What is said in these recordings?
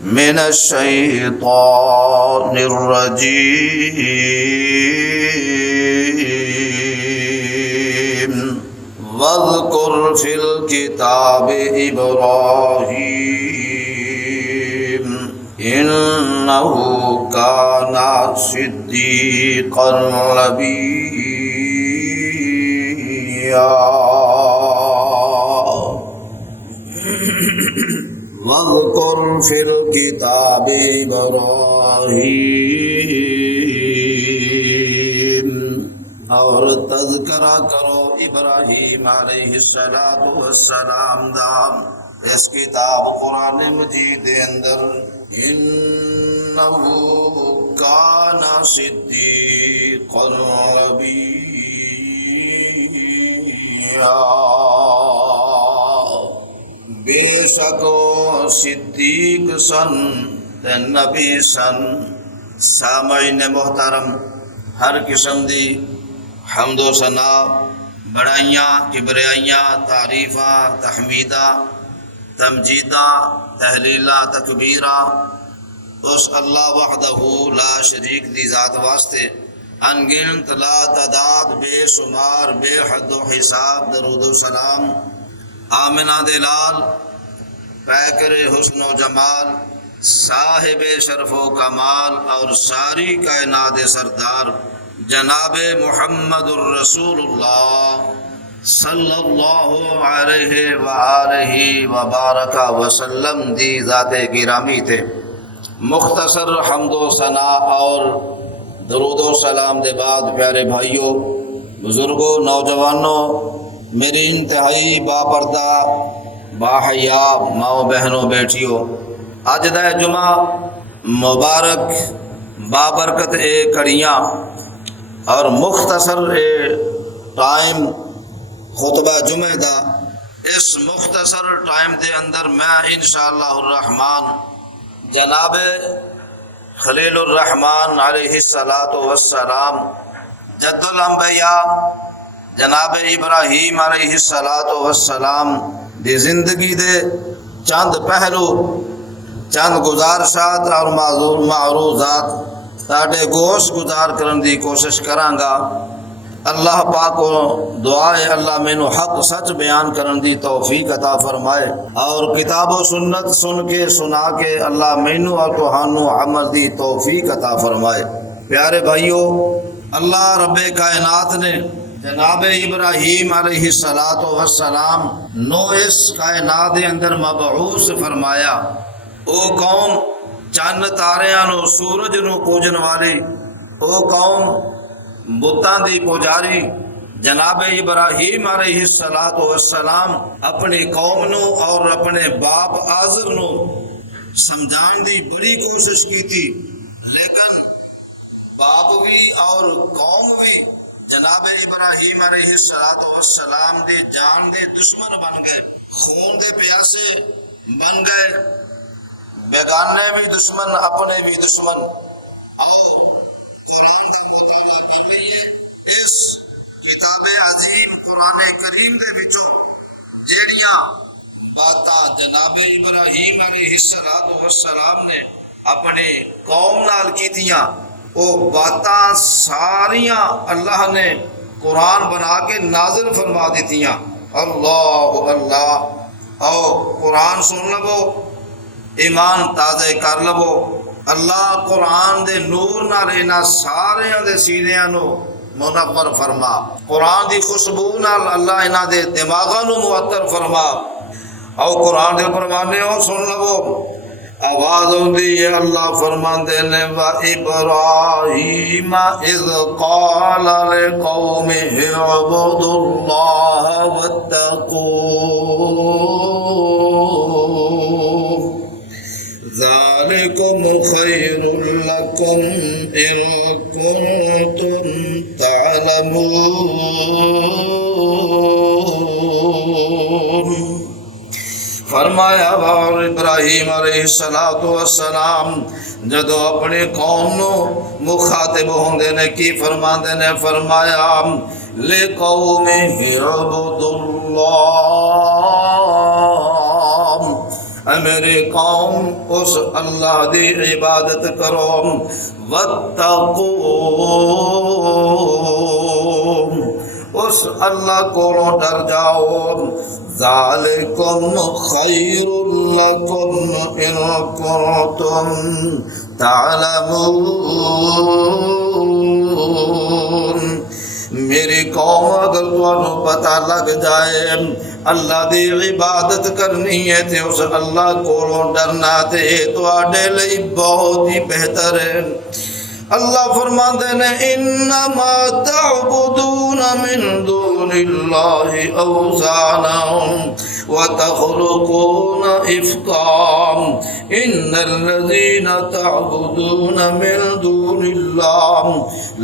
من الشیطان الرجیم واذکر فی الکتاب ابراہیم انہ کان صدیقا نبیا واذکر فی الکتاب ابراہیم، اور تذکرہ کرو ابراہیم علیہ السلام دا اس کتاب قرآن مجید دے اندر، انہو کان صدیقا نبیا، بے شک صدیق سن تے نبی سن۔ سامعین محترم، ہر قسم دی حمد و ثنا، بڑائیاں، کبریائیاں، تعریفاں، تحمیداں، تمجیداں، تحلیلاں، تکبیراں اس اللہ وحدہ لا شریک دی ذات واسطے انگنت لا تعداد بے شمار بے حد و حساب درود و سلام آمنہ دلال پیکر حسن و جمال صاحب شرف و کمال اور ساری کائنات سردار جناب محمد الرسول اللہ صلی اللہ علیہ وآلہ وبارک وسلم دی ذات گرامی تھے۔ مختصر حمد و ثنا اور درود و سلام دے بعد پیارے بھائیوں، بزرگوں، نوجوانوں، میری انتہائی باپردہ باحیا ماؤں بہنوں بیٹھیوں، اج دا جمعہ مبارک بابرکت اے کڑیاں اور مختصر اے ٹائم خطبہ جمعہ دا، اس مختصر ٹائم دے اندر میں انشاءاللہ الرحمن جناب خلیل الرحمن علیہ السلام جد الانبیاء جناب ابراہیم علیہ السلام دی زندگی دے چند پہلو، چند گزارشات اور معروضات تاڑے گوش گزار کرن دی کوشش کراں گا۔ اللہ پاک کو دعا ہے اللہ مینو حق سچ بیان کرن دی توفیق عطا فرمائے، اور کتاب و سنت سن کے سنا کے اللہ مینو اور تہانوں عمل دی توفیق عطا فرمائے۔ پیارے بھائیو، اللہ رب کائنات نے جناب ابراہیم علیہ السلام نو اس کائنات دے اندر مبعوث فرمایا۔ او قوم چند تاریاں نو سورج نو پوجن والی، او قوم بتاں دی پجاری، جناب ابراہیم علیہ السلام اپنی قوم نو اور اپنے باپ آزر نو سمجھان دی بڑی کوشش کی تھی، لیکن باپ بھی اور قوم بھی جناب ابراہیم علیہ السلام دی جان دے دشمن بن گئے، خون دے پیاسے بن گئے، بیگانے بھی دشمن اپنے بھی دشمن۔ اور قرآن کا مطالعہ کر لئیے، اس کتاب عظیم قرآن کریم دے وچوں جیڑیاں باتاں جناب ابراہیم علیہ السلام نے اپنے قوم نال کیتیاں، وہ باتاں ساریاں اللہ نے قرآن بنا کے نازل فرما دیتیاں۔ اللہ اللہ، اور قرآن سن لو، ایمان تازے کر لو۔ اللہ قرآن دے نور نال انہاں ساریاں دے سینیاں نو منور فرما، قرآن دی خوشبو نال اللہ انہاں دے دماغاں نو معطر فرما۔ اور قرآن دے پروانے ہو سن لو، آواز ہوندی ہے اللہ فرماندے نے وَإِبْرَاهِيمَ إِذْ قَالَ لِقَوْمِهِ اعْبُدُوا اللَّهَ وَاتَّقُوهُ ذَلِكُمْ خَيْرٌ لَكُمْ إِن كُنتُمْ تَعْلَمُونَ۔ فرمایا اور ابراہیم علیہ السلام جدو اپنی قوم نو مخاطب ہوندے نے کی فرماندے نے، فرمایا لِقَوْمِهِ اعْبُدُوا اللَّهَ، اے میری قوم اس اللہ دی عبادت کرو، واتقوا اس اللہ کو ڈر جاؤ، ذالکم خیر لکم ان کنتم تعلمون۔ میری قوم اگر تمہیں پتہ لگ جائے اللہ دی عبادت کرنی ہے تے اس اللہ کو ڈرنا تے تواڈے لئی بہت ہی بہتر ہے۔ اللہ فرماندے نے انما تعبدون من دون اللہ اوثانا وتخلقون افکا ان الذین تعبدون من دون اللہ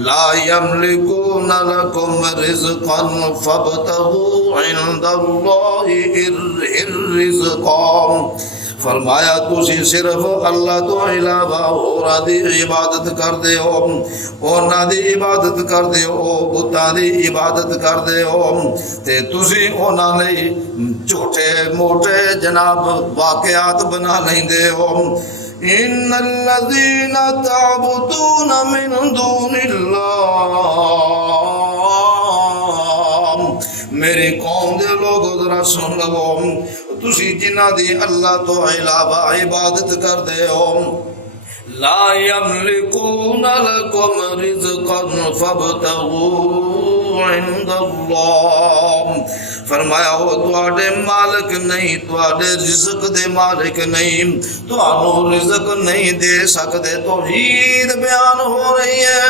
لا یملکون لکم رزقا فابتغوا عند اللہ الرزقا۔ فرمایا تسی صرف اللہ تو علاوہ اوراں دی عبادت کر دے ہو، اونا دی عبادت کر دے ہو، بتاں دی عبادت کر دے ہو تے تسی اونا لئی چھوٹے موٹے جناب واقعات بنا لیندے ہو۔ ان الذین تعبدون من دون اللہ، میری قوم دے لوگ ذرا سن لو، تسی جنہ دی اللہ تو علاوہ عبادت کر دے ہو، لا یملکون لکم رزقا فابتغوا عند اللہ۔ فرمایا وہ تواڈے مالک نہیں، تواڈے رزق دے مالک نہیں، تانوں رزق نہیں دے سکدے۔ توحید بیان ہو رہی ہے،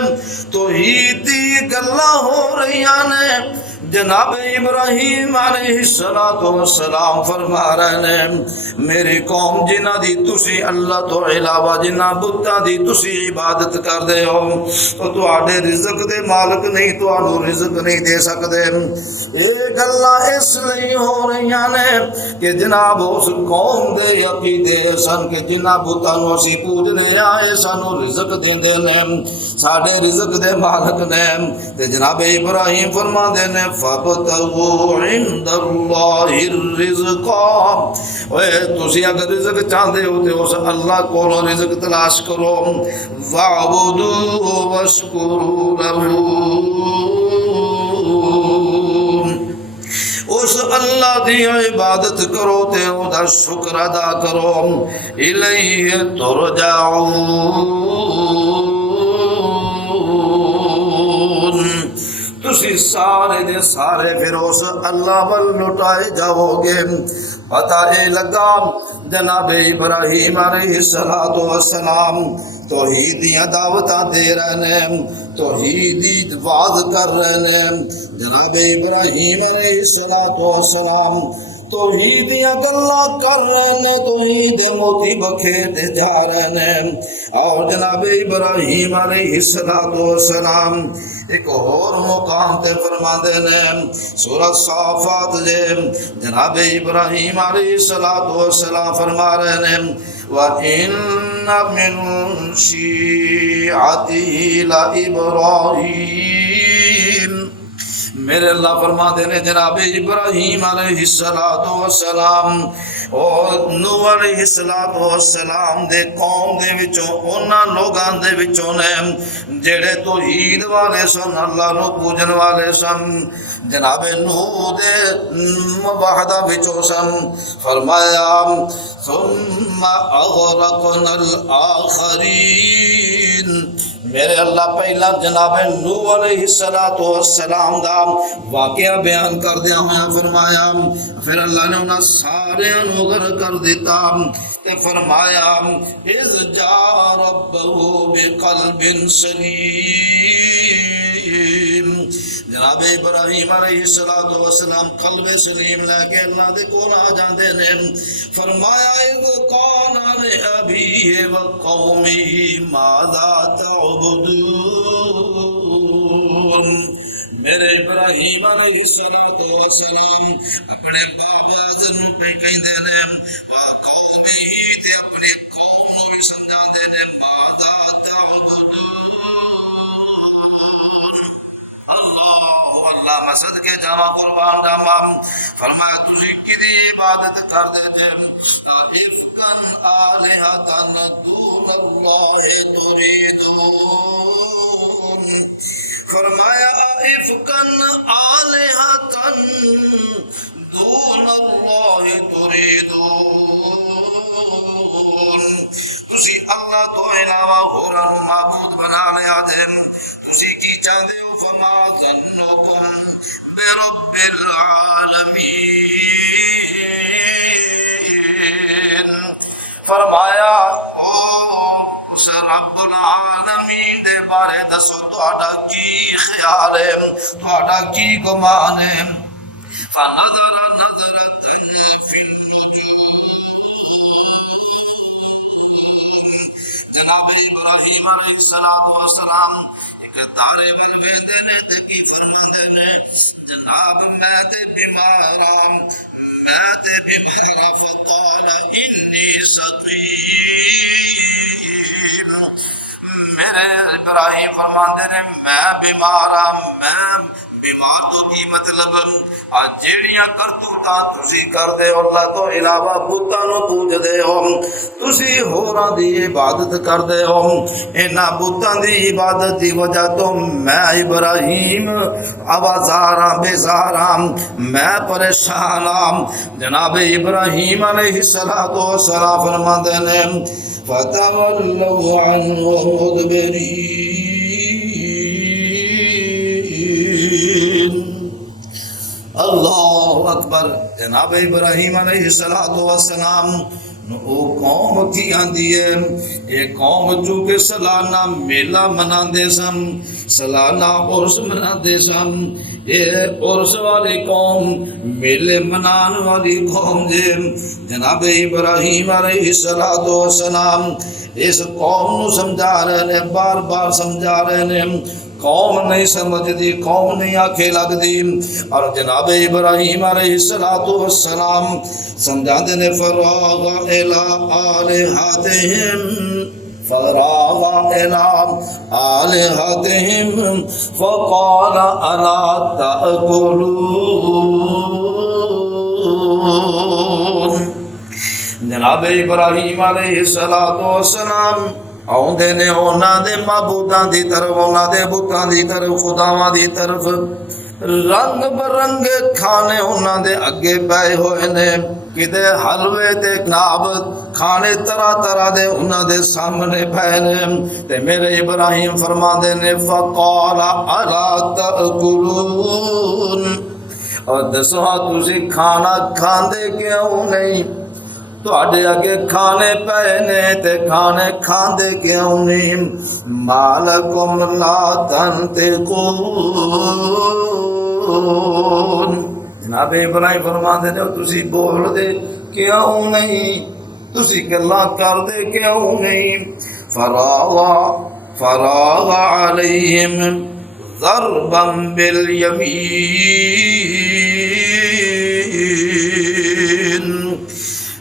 توحید دی گلاں ہو رہی نے۔ جناب ابراہیم علیہ السلام فرما رہے ہیں میری قوم جنہ دی تسی اللہ تو علاوہ جنہ بتاں دی تسی عبادت کر دے ہو تو تواڈے رزق دے مالک نہیں، تانوں رزق نہیں دے سکدے۔ یہ گلاں اس لیے ہو رہی نے کہ جناب اس قوم دے عقیدے سن کہ جنہ بتاں نوں اسی پوجنے آئے سانوں رزق دیندے نے، ساڈے رزق دے مالک نے۔ تے جناب ابراہیم فرماندے نے فابتغوا عند اللہ الرزقا، اے تسی اگر رزق چاہتے ہو تو اس اللہ کو رزق تلاش کرو، وَاعْبُدُوهُ وَاشْكُرُوا لَهُ، اس اللہ دی عبادت کرو تے او دا شکر ادا کرو، الیہ ترجعون، تسی سارے دے سارے پھر اس اللہ ول لٹائے جاؤ گے۔ پتہ اے لگا جناب ابراہیم علیہ السلام توحید دیاں دعوتاں دے رہے ہیں، توحیدی واز کر رہے ہیں۔ جناب ابراہیم علیہ السلام توحید دیاں گلاں کر رہے ہیں، توحید موتی بکھیرتے جا رہے ہیں۔ اور جناب ابراہیم علیہ السلام ایک اور مقام تے فرماندے نے سورہ صافات جے جناب ابراہیم علیہ السلام فرما رہے ہیں وَإِنَّ مِن شِيعَتِهِ لَإِبْرَاهِيمَ، میرے اللہ فرما دینے جناب ابراہیم علیہ السلام اور نوح علیہ السلام دے قوم دے وچوں انہاں لوگاں دے وچوں نے جڑے توحید والے سن، اللہ نو پوجن والے سن، جناب نوح دے وحدہ وچوں سن۔ فرمایا ثم اغرقنا الآخرین، میرے اللہ پہلا جناب نوح علیہ السلام دا واقعہ بیان کر دیا ہوا فرمایا پھر اللہ نے انہاں سارے نو غرق کر دیتا تے فرمایا اذ جاء ربہ بقلب سلیم، جناب ابراہیم علیہ السلام قلب سلیم لے کے اللہ دے کول آ جاندے نے۔ فرمایا اذ قال لأبیہ وقومہ ماذا تعبدون، میرے ابراہیم علیہ السلام اپنے بابا دن پہ کہندے نے وقومہ تے اپنے قوم نو بھی سمجھاندے نے ماذا تعبدون۔ اللہ مسجد کے جاوا قربان جاوا، فرمایا تسی کدی عبادت کر دے جے آلهة دون الله تريدون فرمایا افکا آلهة دون الله تريدون تسی اللہ تو علاوہ اور معبود بنا لیا دے تسی کی چاہتے ہو فما ظنکم برب العالمین فرمایا اس رب العالمین دے بارے دسو تہاڈا کی خیال ہے تہاڈا کی گمان ہے فنظر نظرۃ فی جناب ابراہیم علیہ السلام ایک تارے بن ویندے نے تے کی فرماندے نے جناب میں تے بیمار فقال انی سقیم میرے ابراہیم فرماندے نے میں بیمار تو کی مطلب آج جیڑیاں کرتوتاں تسی کر دے ہو اللہ تو علاوہ بتاں نو پوج دے ہو تسی ہوراں دی عبادت کر دے ہو انہاں بتاں دی عبادت دی وجہ تو میں ابراہیم آوازاراں بیزاراں میں پریشان ہاں جناب ابراہیم علیہ السلام فرماندے نے فتولوا عنه مدبرین اللہ اکبر جناب ابراہیم علیہ السلام او قوم کی آندی ہے یہ قوم چونکہ سالانہ میلہ مناندے سن سالانہ عرس مناندے سن یہ عرس والی قوم میلے منان والی قوم جے جناب ابراہیم علیہ السلام اس قوم نو سمجھا رہے نے بار بار سمجھا رہے نے قوم نہیں سمجھدی قوم نہیں آنکھیں لگ دی اور جناب ابراہیم علیہ السلام سمجھا دینے فراغ الى آلہتہم فقال الا تأکلون جناب ابراہیم علیہ السلام آؤندے نے اونا دے معبوداں دی طرف اونا دے بتاں دی طرف خداواں دی طرف رنگ برنگ کھانے اونا دے اگے پائے ہوئے نے کدے حلوے تے ناب کھانے طرح طرح دے اونا دے سامنے پائے نے تے میرے ابراہیم فرما دے نے فقال الا تأکلون اور دسو تسی کھانا کھاندے کیوں نہیں تواڈے اگے کھانے پئے نے تے کھانے کھاندے کیوں نہیں مالکم لا تنطقون جناب ابراہیم فرماندے نے تسی بول دے کیوں نہیں تسی گلاں کر دے کیوں نہیں فراغ علیہم ضربا بالیمین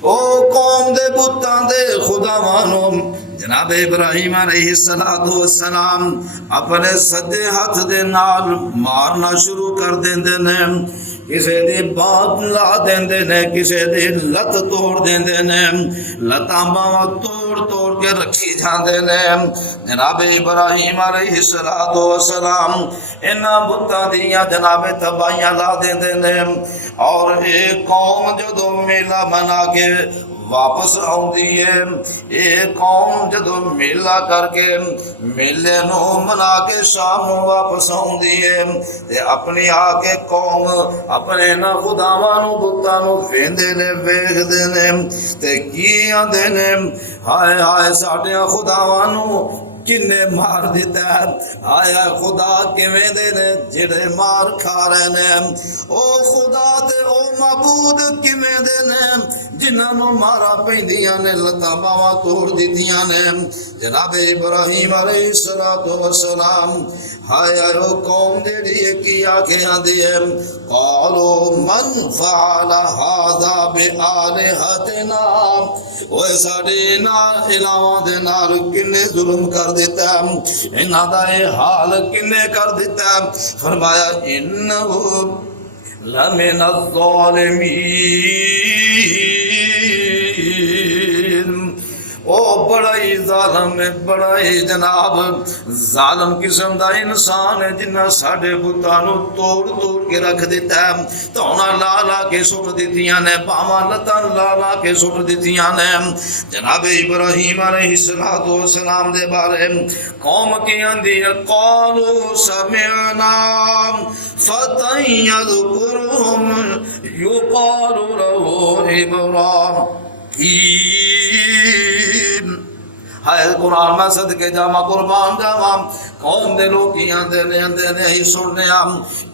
او قوم دے بتاں دے خداوانوں جناب ابراہیم علیہ السلام اپنے سجے ہاتھ دے نال مارنا شروع کر دیندے نے کسے دی بات لا دیندے نے کسے دی لت توڑ دیندے نے لتاں باواں توڑ توڑ کے رکھی جاندے نے جناب ابراہیم علیہ السلام انہاں بتاں دیاں جناب تباہیاں لا دیندے نے اور ایک قوم جدوں میلہ منا کے واپس آؤندی ہے ایک قوم جدوں میلہ کر کے میلے نو منا کے شام نو واپس آؤندی ہے تے اپنی آ کے قوم اپنے نہ خداواں نو بتاں نو ویندے نے ویکھدے نے تے کی آندے نے ہائے ہائے ساڈیاں خداواں نو کنے مار دیتا ہے آیا خدا کیویں دے نے جڑے مار کھا رہے نے او خدا تے او معبود کیویں دے نے جنہاں نو مارا پیندیاں نے لتاں باواں توڑ دتیاں نے جناب ابراہیم علیہ السلام ہائے او قوم جڑی کی آکھے آندی ہے قالوا من فعل هذا بآلهتنا او ساڈے نال الہاں دے نال کنے ظلم کر دیتا انہاں دا حال کنے کر دیتا فرمایا انہ لمن الظالمین بڑا ہی ظالم ہے، بڑا ہی جناب ظالم قسم دا انسان ہے، جنہ ساڈے بتاں نوں توڑ توڑ کے رکھ دیتا ہے، تونا لا لا کے سٹ دتیاں نے، باواں لتاں لا لا کے سٹ دتیاں نے۔ جناب ابراہیم علیہ السلام دے بارے قوم کی آندی ہے قالوا سمعنا فتى يذكرهم يقال له ابراہیم۔ ہائے قرآن میں صدقے جاواں قربان جاواں، قوم دے لوگ آندے نے ہی سننے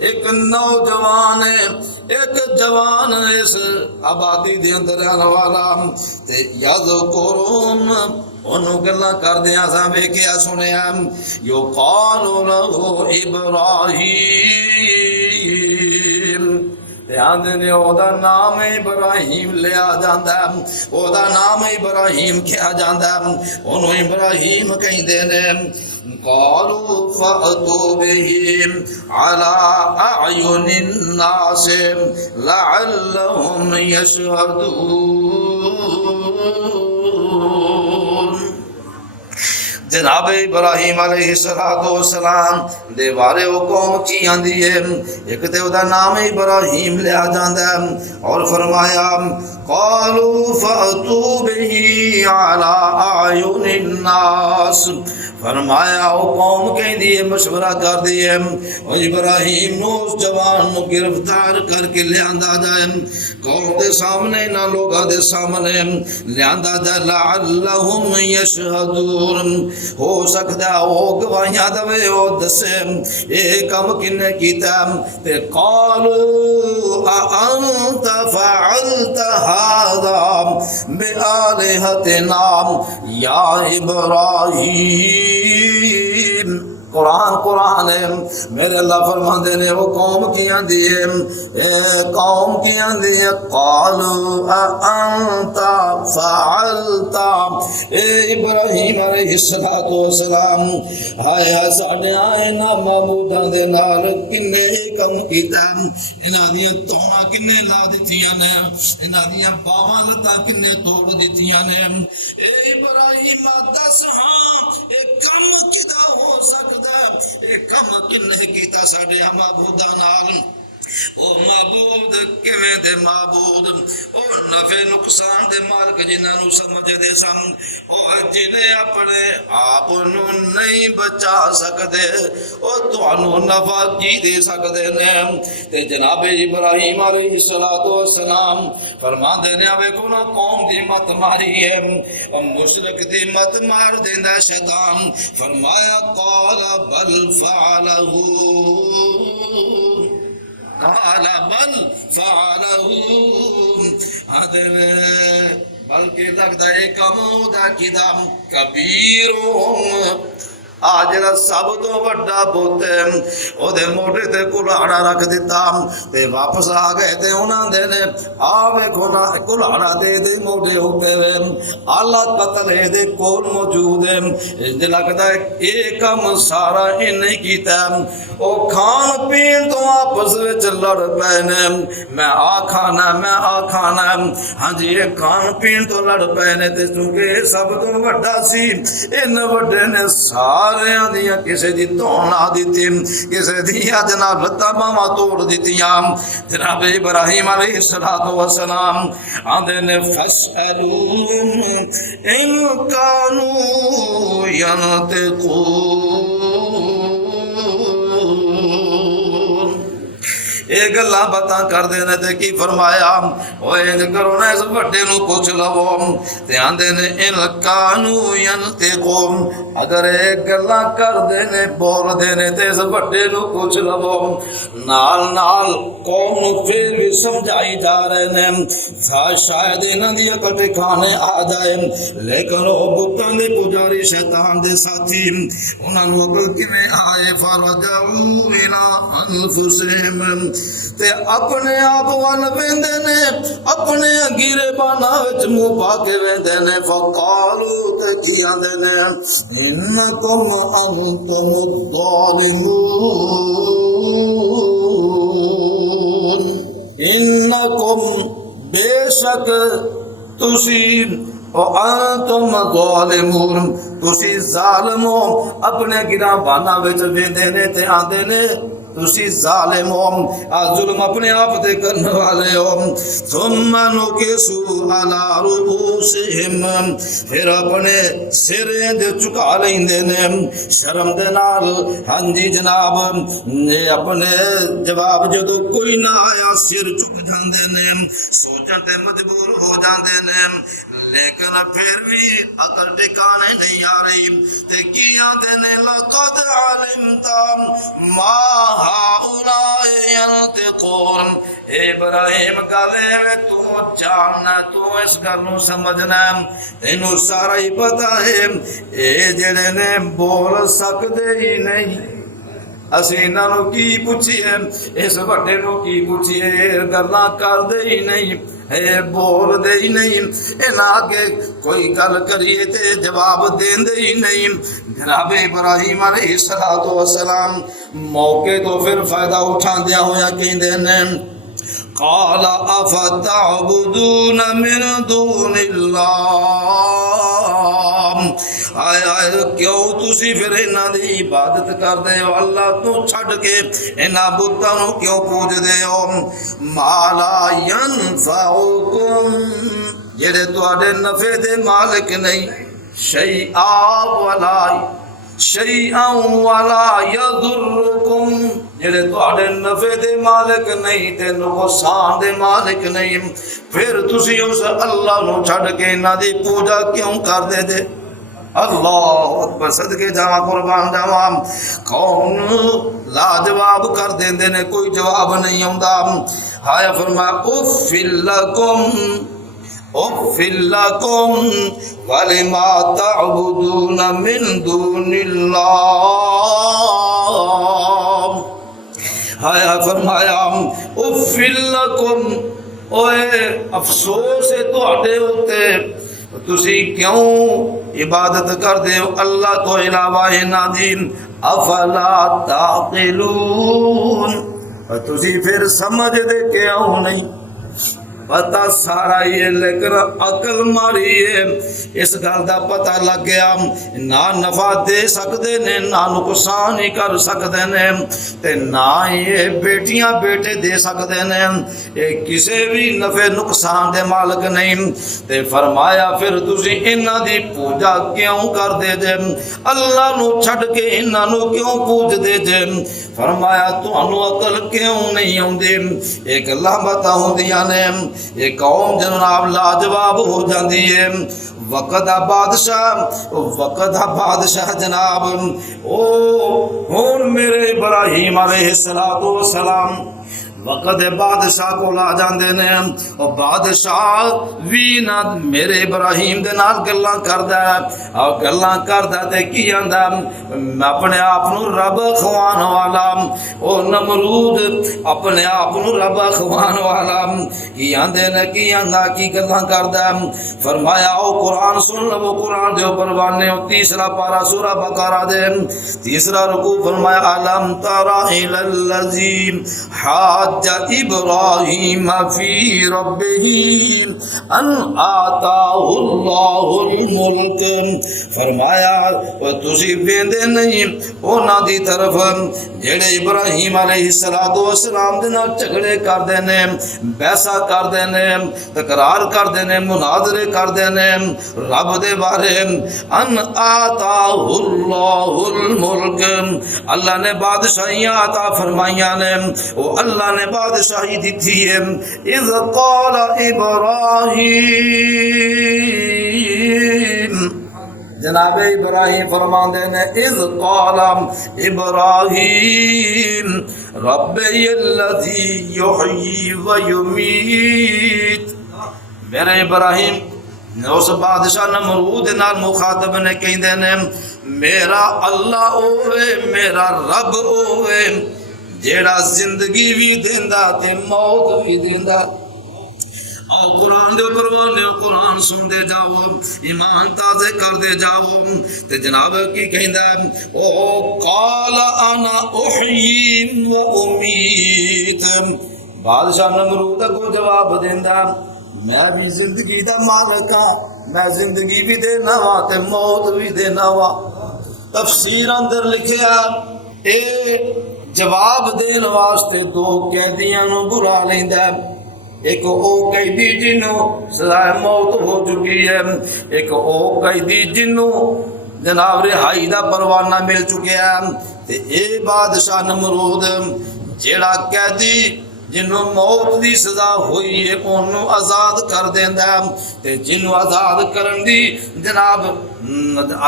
ایک نوجوان ہے، ایک جوان اس آبادی دے اندر رہن والا تے یذکرون انہوں گلا کر دیا سا ویکھیا سنیا یقال لہ ابراہیم، دھیان دینے او دا نام ابراہیم لیا جاندا ہے، او دا نام ابراہیم کیا جاندا ہے، انہوں ابراہیم کہیں دینے۔ قالوا فأتوا به على أعين الناس لعلهم يشهدون۔ جناب ابراہیم علیہ السلام دے بارے او قوم کی آندی ہے، ایک تے او دا نام ابراہیم لیا جاندا ہے، اور فرمایا قالوا فأتوا به على أعين الناس، فرمایا او قوم کہیں دیئے مشورہ کر دیئے اور ابراہیم نو اس جوان نو گرفتار کر کے لے آندہ جائے، قوم دے سامنے نہ لوگاں دے سامنے لے آندہ جائے، لعلہم یشہدون، ہو سکتا وہ گواہیاں دوے وہ دسے اے کم کنے کیتا، تے قالوا اانت فعلت هذا بآلہتنا یا ابراہیم۔ قرآن ہے میرے اللہ فرماندے نے وہ قوم کی آندی ہے، قوم کی آندی ہے قالوا انت فعلت، اے ابراہیم علیہ السلام ہائے ساڈے آئے نا معبوداں دے نال کنے کم کیتا، انہاں دیاں توڑاں کنے لا دتیاں نے، انہاں دیاں باواں لتاں کنے توڑ دتیاں نے، اے ابراہیم دس ہاں اے کم کدا ہو سکتا، کم کنے کیتا ساڈے معبوداں نال؟ او معبود کیویں دے معبود، او نفع نقصان دے مالک جنہاں نوں سمجھ دے سن، او جنہیں اپنے آپ نوں نہیں بچا سکدے، او تانوں نفع کی دے سکدے نے۔ تے جناب ابراہیم علیہ السلام فرماندے نے ویکھو نا قوم دی مت ماری ہے، مشرک دی مت مار دیندا شیطان، فرمایا قال بل فعلہ، قال بل فعلہ، بلکہ لگتا ہے کمودا کدام کبیرہم، آج سب تو بڑا بت ہے او دے موٹے تے کلاڑا رکھ دیتا تے واپس آ گئے تے انہاں دے نے آ ویکھو نا کلاڑا دے موٹے ہو پے آلہ قتل دے کول موجود ہے، اس لگتا ہے یہ کم سارا انہیں کیتا، او کھان پین تو آپس وچ لڑ پے نے، میں آ کھانا ہاں جی یہ کھان پین تو لڑ پے نے، تے چونکہ سب تو بڑا سی ان وڈے نے سارے دیاں کسے دی توڑ لا دیتی، کسے دیا جناب لتاں باواں توڑ دیتیاں۔ جناب ابراہیم علیہ السلام آندے نے فاسألوہم ان کانوا ینطقون، یہ گلا باتاں کر دینے تے کی فرمایا او انج کرو نا اس بڑے نو پوچھ لو تے آندے نے ان کانوا ینطقون، اگر ایک گلا کر دینے بول دینے تے اس بڑے نو پوچھ لو، نال نال قوم نو پھر بھی سمجھائی جا رہے نے شاید انہاں دی عقل ٹھکانے آ جائے، لیکن او بتاں دے پجاری شیطان دے ساتھی انہاں نو عقل کیویں آئے، فرجعوا الی انفسہم، تے اپنے آپ وال ویندے نے، اپنے گیرے بانا وچ منہ پا کے ویندے نے، فقالوا تے کی آندے نے انکم انتم الظالمون، انکم بے شک تسی وَأَنْتُمْ ظَالِمُونَ تسی ظالم ہو اپنے گراں بانا وچ ویندے نے تے آندے نے تسی ظالم ہو ظلم اپنے آپ تے کرنے والے ہو ثم نکسوا علی رؤوسہم پھر اپنے سریں دے چکا لیندے نے شرم دے نال ہاں جی جناب یہ اپنے جواب جدو کوئی نہ آیا سر چک جاندے نے سوچن تے مجبور ہو جاندے نے لیکن پھر بھی عقل ٹھکانے نہیں آ رہی تے کی آندے نے لقد علمت ما ہؤلاء ينطقون ابراہیم گلے میں تو جاننا تو اس گل نو سمجھنا تینوں سارا ہی پتہ ہے اے جڑے نے بول سکدے ہی نہیں اسی انہاں نو کی پوچھیے اس وڈے نو کی پوچھیے گلاں کردے ہی نہیں اے بول دے ہی نہیں انہاں اگے کوئی گل کریے تے جواب دیندے ہی نہیں جناب ابراہیم علیہ السلام موقع تو پھر فائدہ اٹھاندیا ہویا کہندے نے قال افتعبدون من دون اللہ آئے کیوں تسی پھر انہاں دی عبادت کر دے ہو اللہ تو چھڈ کے انہاں بتاں نو کیوں پوج دے ہو ما لا ينفعکم جڑے تواڈے نفع دے مالک نہیں شیئا ولا یضرکم جڑے تواڈے نفع دے مالک نہیں تے نقصان دے مالک نہیں پھر تسی اس اللہ نو چھڈ کے انہاں دی پوجا کیوں کر دے دے اللہ اکبر صدقے جاواں قربان جاواں قوم لاجواب کر دیندے نے کوئی جواب نہیں آوندا ہائے فرمایا اف لکم ولما تعبدون من دون اللہ ہائے فرمایا اف لکم اوے افسوس ہے تواڈے اوتے تسی کیوں عبادت کر دے ہو اللہ تو علاوہ انہاں دی افلا تعقلون تسی پھر سمجھ دے کیوں نہیں پتہ سارا ہی ہے لیکن عقل ماری ہے اس گل دا پتہ لگ گیا نہ نفع دے سکدے نے نہ نقصان ہی کر سکدے نے تے نہ یہ بیٹیاں بیٹے دے سکدے نے یہ کسے بھی نفع نقصان دے مالک نہیں تے فرمایا پھر تسی انہاں دی پوجا کیوں کر دے جے اللہ نو چھڈ کے انہاں نو کیوں پوج دے جے فرمایا تانوں عقل کیوں نہیں اوندی ایک لامتا ہوندیاں نے یہ قوم جناب لاجواب ہو جاندی ہے وقت بادشاہ جناب او ہون میرے ابراہیم علیہ السلام وقت بادشاہ کو لا جاندے نے اور بادشاہ وی نہ میرے ابراہیم دے نال گلاں کردا ہے اور گلاں کردا تے کی آندا اپنے آپ نو رب خوان والا او نمرود اپنے آپ نو رب خوان والا کی آندے نے کی آندا کی گلاں کردا فرمایا او قرآن سن لو قرآن دے اوپر وانے تیسرا پارا سورہ بقرہ دے تیسرا رکوع فرمایا الم تر الی الذی حاج ابراہیم فی ربہ ان آتاہ اللہ الملک فرمایا تسی ویندے نہیں انہاں دی طرف جڑے ابراہیم علیہ السلام دے نال جھگڑے کردے نے بحثاں کردے نے تکرار کردے نے مناظرے کردے نے رب دے بارے ان آتاہ اللہ الملک اللہ نے بادشاہیاں عطا فرمائیاں نے وہ اللہ نے بادشاہی دی تھی ہے اذ قال ابراہیم جناب ابراہیم فرماندے نے اذ قال ابراہیم ربی الذی یحیی و یمیت میرے ابراہیم اس بادشاہ نمرود نال مخاطب نے کہندے نے میرا اللہ ہوئے میرا رب ہوئے جیڑا زندگی بھی دیندا تے موت بھی دیندا آؤ قرآن دے پروانے قرآن سن دے جاؤ ایمان تازے کر دے جاؤ تے جناب کی کہندا او قال انا احیی و امیت بادشاہ نمرود کو جواب دیندا میں بھی زندگی دا مالک ہاں میں زندگی بھی دینا وا تے موت بھی دینا وا۔ تفسیر اندر لکھیا اے جواب دین واسطے دو قیدیاں نو بلا لیندا ہے، ایک او قیدی جنوں سزائے موت ہو چکی ہے، ایک او قیدی جنوں جناب رہائی دا پروانہ مل چکیا ہے۔ تے اے بادشاہ نمرود جیڑا قیدی جنوں موت دی سزا ہوئی ہے انہوں آزاد کر دیندا ہے، تے جنوں آزاد کرن دی جناب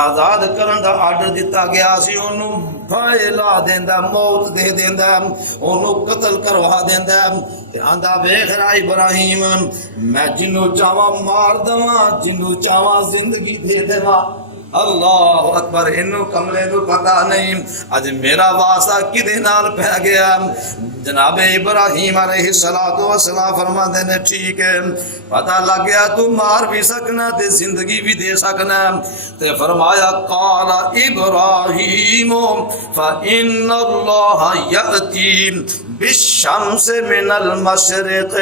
آزاد کرن دا آرڈر دتا گیا سی انہوں پھائے لا دیندا، موت دے دیندا، انہوں قتل کروا دیندا۔ تے آندا ویکھ را ابراہیم میں جنوں چاواں مار دواں، جنوں چاواں زندگی دے دیواں۔ اللہ اکبر، انہوں کملے کو پتہ نہیں اج میرا واسطہ کدے نال پہ گیا۔ جناب ابراہیم علیہ السلام فرماتے ہیں ٹھیک ہے، پتہ لگ گیا تو مار بھی سکنا تے زندگی بھی دے سکنا۔ تے فرمایا قال ابراہیم فإن اللہ یأتی بالشمس من المشرق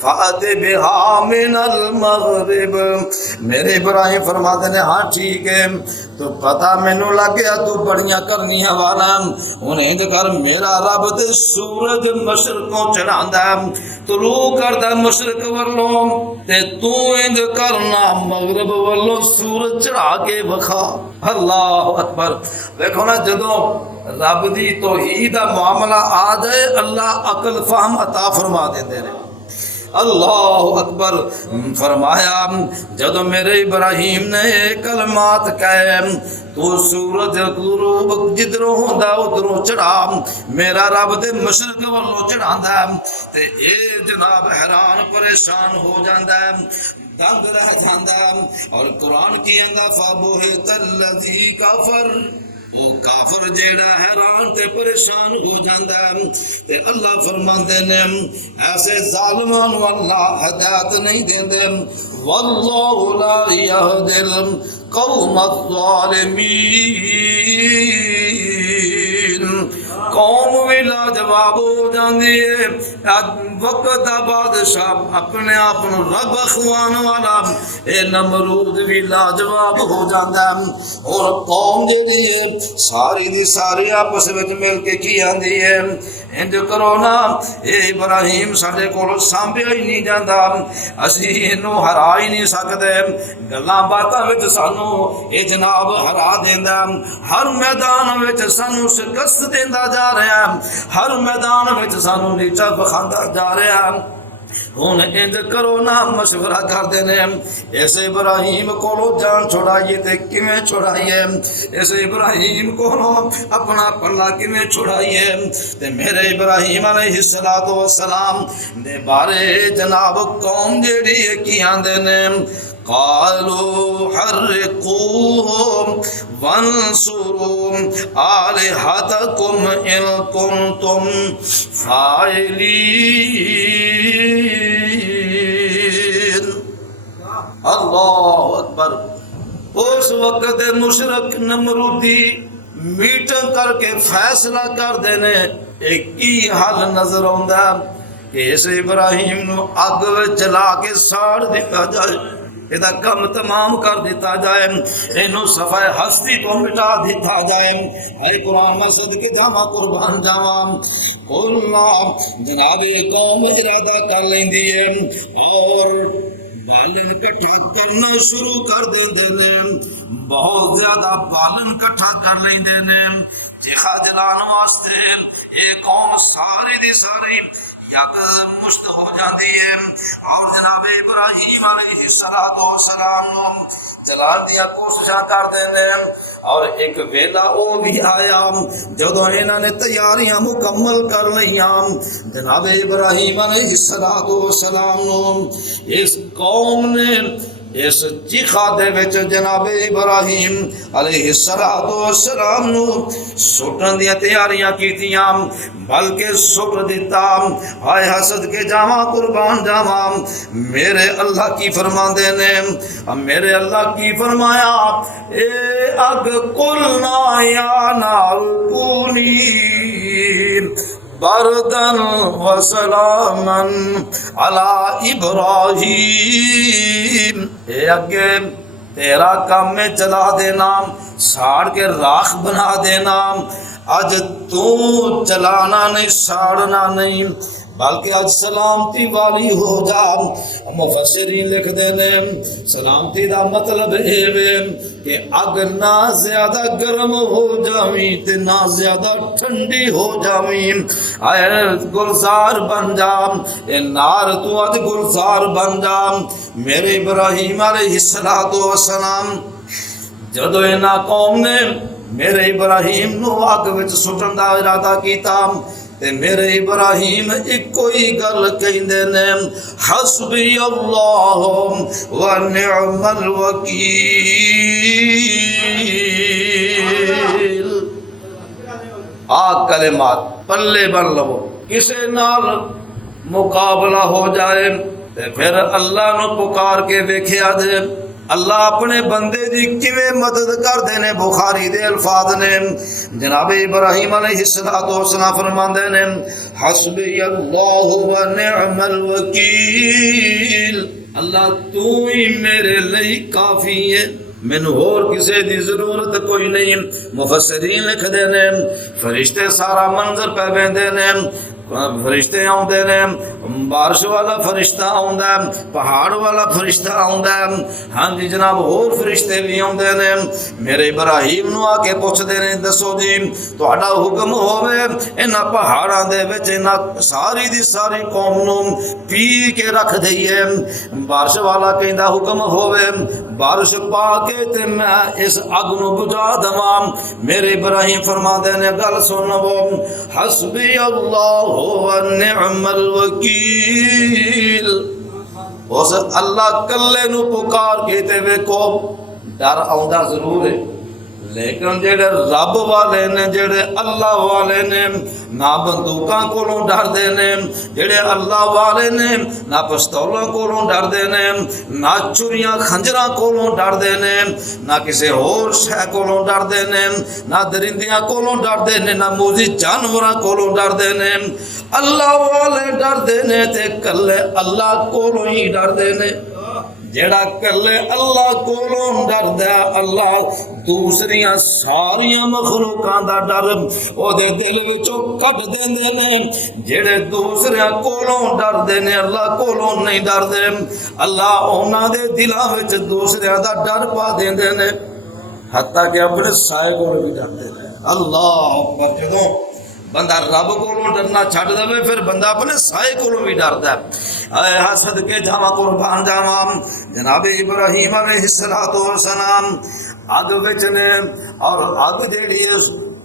فأت بها من المغرب۔ میرے ابراہیم فرماتے ہیں ہاں ٹھیک ہے، تو پتہ مینوں لگ گیا تو بڑیاں کرنیاں والا، انہیں کر میرا رب تے سورج مشرقوں چڑھاندا طلوع کردا مشرق ولوں، تے تو انج کرنا مغرب ولوں سورج چڑھا کے وکھا۔ اللہ اکبر، دیکھو نا جدوں رب دی توحید دا معاملہ آ جائے اللہ عقل فہم عطا فرما دیندے نے۔ اللہ اکبر، فرمایا جدو میرے ابراہیم نے کلمات کہے تو سورج غروب جدروں ہوندا ادھروں چڑھا، میرا رب دے مشرق والوں چڑھاندا تے اے جناب حیران پریشان ہو جاندا ہے، دنگ رہ جاندا۔ اور قرآن کی اندر فَبُهِتَ الَّذِي كَفَرَ، وہ کافر جیڑا حیران تے پریشان ہو جاندا ہے۔ تے اللہ فرماندے نے ایسے ظالمان واللہ ہدایت نہیں دیندے، واللہ لا یہدی القوم الظالمین۔ قوم بھی لاجواب ہو جاندی ہے، وقت دا بادشاہ اپنے آپ رب اخوان والا اے نمرود بھی لاجواب ہو جاندا ہے۔ اور قوم جیڑی ہے ساری دی ساری آپس وچ مل کے کی آندی ہے انج کرو نا اے ابراہیم ساڈے کول سانبھیا ہی نہیں جاندا، اسی اینوں ہرا ہی نہیں سکدے، گلاں باتاں وچ سانوں اے جناب ہرا دیندا، ہر میدان وچ سانوں شکست دیندا جا رہا، ہر میدان وچ سانوں نیچا بخاندا جا رہا۔ ہن انج کرو نا مشورہ کر دینے اس ابراہیم کولو جان چھڑائیے تے کیویں چھڑائیے، اس ابراہیم کولو اپنا پلہ کیویں چھڑائیے۔ تے میرے ابراہیم علیہ السلام دے بارے جناب قوم جیڑی ہے کی آندے نے قالوا حرقوه وانصروا آلهتكم إن كنتم فاعلين۔ اللہ اکبر، اس وقت مشرک نمرودی میٹنگ کر کے فیصلہ کر دینے ایک ہی حل نظر آندا کہ اس ابراہیم نو اگ وچ جلا کے ساڑ دیتا جائے، یہ کم تمام کر دیتا جائے، اینو صفحہ ہستی کو مٹا دیتا جائے۔ اے قرآن میں صدقے جاواں قربان جاواں، اللہ جناب قوم ارادہ کر لیندی ہے اور بالن کٹھا کرنا شروع کر دیندے نے، بہت زیادہ بالن کٹھا کر لیندے نے جہا جلان واسطے۔ اے قوم ساری دی ساری یک مشت ہو جاندی ہے اور جناب ابراہیم علیہ السلام جلان دیا کوششاں کر دینے۔ اور ایک ویلا او بھی آیا جدو انہاں نے تیاریاں مکمل کر لیاں، جناب ابراہیم علیہ السلام اس قوم نے اس چیخا دے وچ جناب ابراہیم علیہ السلام نو سٹن دی تیاریاں کیتیاں، بلکہ سٹ دیتا۔ ہائے حسد کے جاواں قربان جاواں، میرے اللہ کی فرماندے نے، میرے اللہ کی فرمایا اے اگ قلنا یا نار کونی بردن وسلاما علی ابراہیم. اے اگے تیرا کام میں چلا دینا، ساڑ کے راکھ بنا دینا. اج تو چلانا نہیں، ساڑنا نہیں، بلکہ آج سلامتی والی ہو جا. مفسرین لکھ دینے سلامتی دا مطلب ہے کہ اگ نہ زیادہ گرم ہو جاویں تے نہ زیادہ ٹھنڈی ہو جاویں. اے گلزار بن جا، اے نار تو آج گلزار بن جا. میرے ابراہیم علیہ السلام جدو انہاں قوم نے میرے ابراہیم نو اگ وچ سٹن دا ارادہ کیتا تے میرے ابراہیم ایک کوئی گل کہندے نے، حسبی اللہ و نعم الوکیل. آ کلمات پلے بن لو، کسے نال مقابلہ ہو جائے تے پھر اللہ نو پکار کے ویکھیا دے. اللہ اپنے بندے دی کیویں مدد کر دینے. بخاری دے الفاظ نے جناب ابراہیم علیہ السلام فرماندے نے، حسبی اللہ و نعم الوکیل. اللہ تو ہی میرے لئی کافی ہے، مینوں اور کسے دی ضرورت کوئی نہیں. مفسرین لکھ دے نے فرشتے سارا منظر پہ ویندے نے، فرشتے آؤندے نے، بارش والا فرشتہ آوندا ہے، پہاڑ والا فرشتہ آوندا ہے، ہاں جی جناب اور فرشتے بھی آوندے نے. میرے ابراہیم نو آ کے پوچھدے نے، دسو جی تہاڈا حکم ہووے انہاں پہاڑاں دے وچ انہاں ساری دی ساری قوم نو پی کے رکھ دئیے. بارش والا کہندا حکم ہووے بارش پا کے تے میں اس اگ نو بجھا دواں. میرے ابراہیم فرماندے نے گل سنو، حسبی اللہ و نعم الوکیل. اس اللہ کلے نو پکار کے تے ویکھو ڈر آوندا ضرور ہے، لیکن جڑے رب والے نے، جڑے اللہ والے نے، نہ بندوقاں کولوں ڈردے نے. جڑے اللہ والے نے نہ پستولاں کولوں ڈردے نے، نہ چوریاں خنجراں کولوں ڈردے نے، نہ کسے ہور شے کولوں ڈردے نے، نہ درندیاں کولوں ڈردے نے، نہ موذی جانوراں کولوں ڈردے نے. اللہ والے ڈردے نے تے کلے اللہ کولوں ہی ڈردے نے. جڑا کلے اللہ کولوں ڈردا، اللہ دوسریاں ساریاں مخلوقاں دا ڈر او دے دل وچوں کڈ دیندے نے. جڑے دوسریاں کولوں ڈردے نے اللہ کولوں نہیں ڈردے، اللہ انہاں دے دلاں وچ دوسریاں دا ڈر پا دیندے نے، حتیٰ کہ اپنے سائے کولوں بھی ڈردے نے. اللہ اکبر. جدوں بندہ رب کولوں ڈرنا چھڈ دے پھر بندہ اپنے سائے کولوں بھی ڈردا ہے. اے صدقے جاواں قربان جاواں. جناب ابراہیم علیہ السلام اگ وچ نے اور اگ جیڑی ہے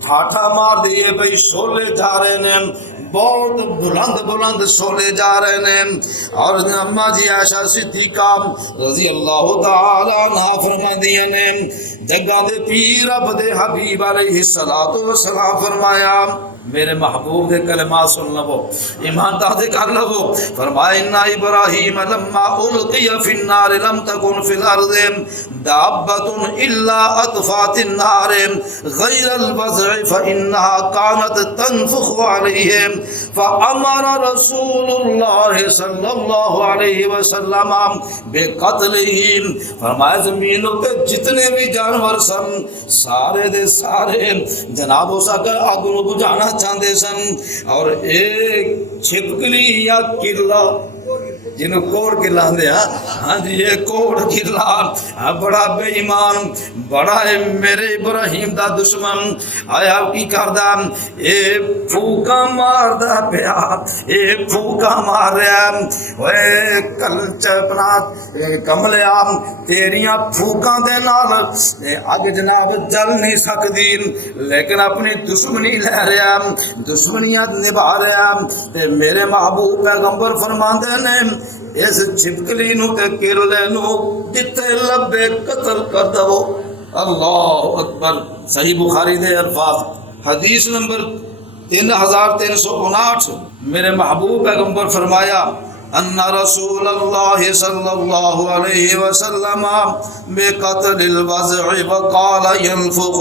ٹھاٹھا مار دیے بھئی شولے جا رہے نے، بہت بلند بلند شولے جا رہے نے. اور اماں جی عائشہ صدیقہ رضی اللہ تعالی عنہا فرماندیاں نے، جگہ دے پیر رب دے حبیب علیہ السلام فرمایا، میرے محبوب دے کلمات سن لو، ایمان دادے کر لو. فرمایا ان ابراہیم لما القی فی النار لم تکن فی الارض دابۃ الا اطفات النار غیر الوضع فانها كانت تنفخ علیہم فامر رسول اللہ صلی اللہ علیہ وسلم بقتلہم. فرمایا زمینوں پہ جتنے بھی جانور سن سارے دے سارے جناب ہو سکا آگ نو بجھانا چاہتے سن. اور ایک چھپکلی یا کرلا جنہوں کوڑ کرلا دے، ہاں جی یہ کوڑ کرلا بڑا بے ایمان، بڑا ہے میرے ابراہیم دا دشمن. آیا کی کردہ اے پھوکا مار دا پیا، اے پھوکا مار رہا اے کل چپنا کملیا تیریاں پھوکاں دے نال اگ جناب جل نہیں سکتی، لیکن اپنی دشمنی لے رہا، دشمنیاں نبھا رہا. تے میرے محبوب پیغمبر فرماندے نے اس چھپکلی نو تے کرلے نو جتے لبے قتل کر دو. اللہ اکبر. صحیح بخاری دے الفاظ، حدیث نمبر 3359. میرے محبوب پیغمبر فرمایا ان رسول اللہ صلی اللہ علیہ وسلم بقتل الوضع وقال ينفخ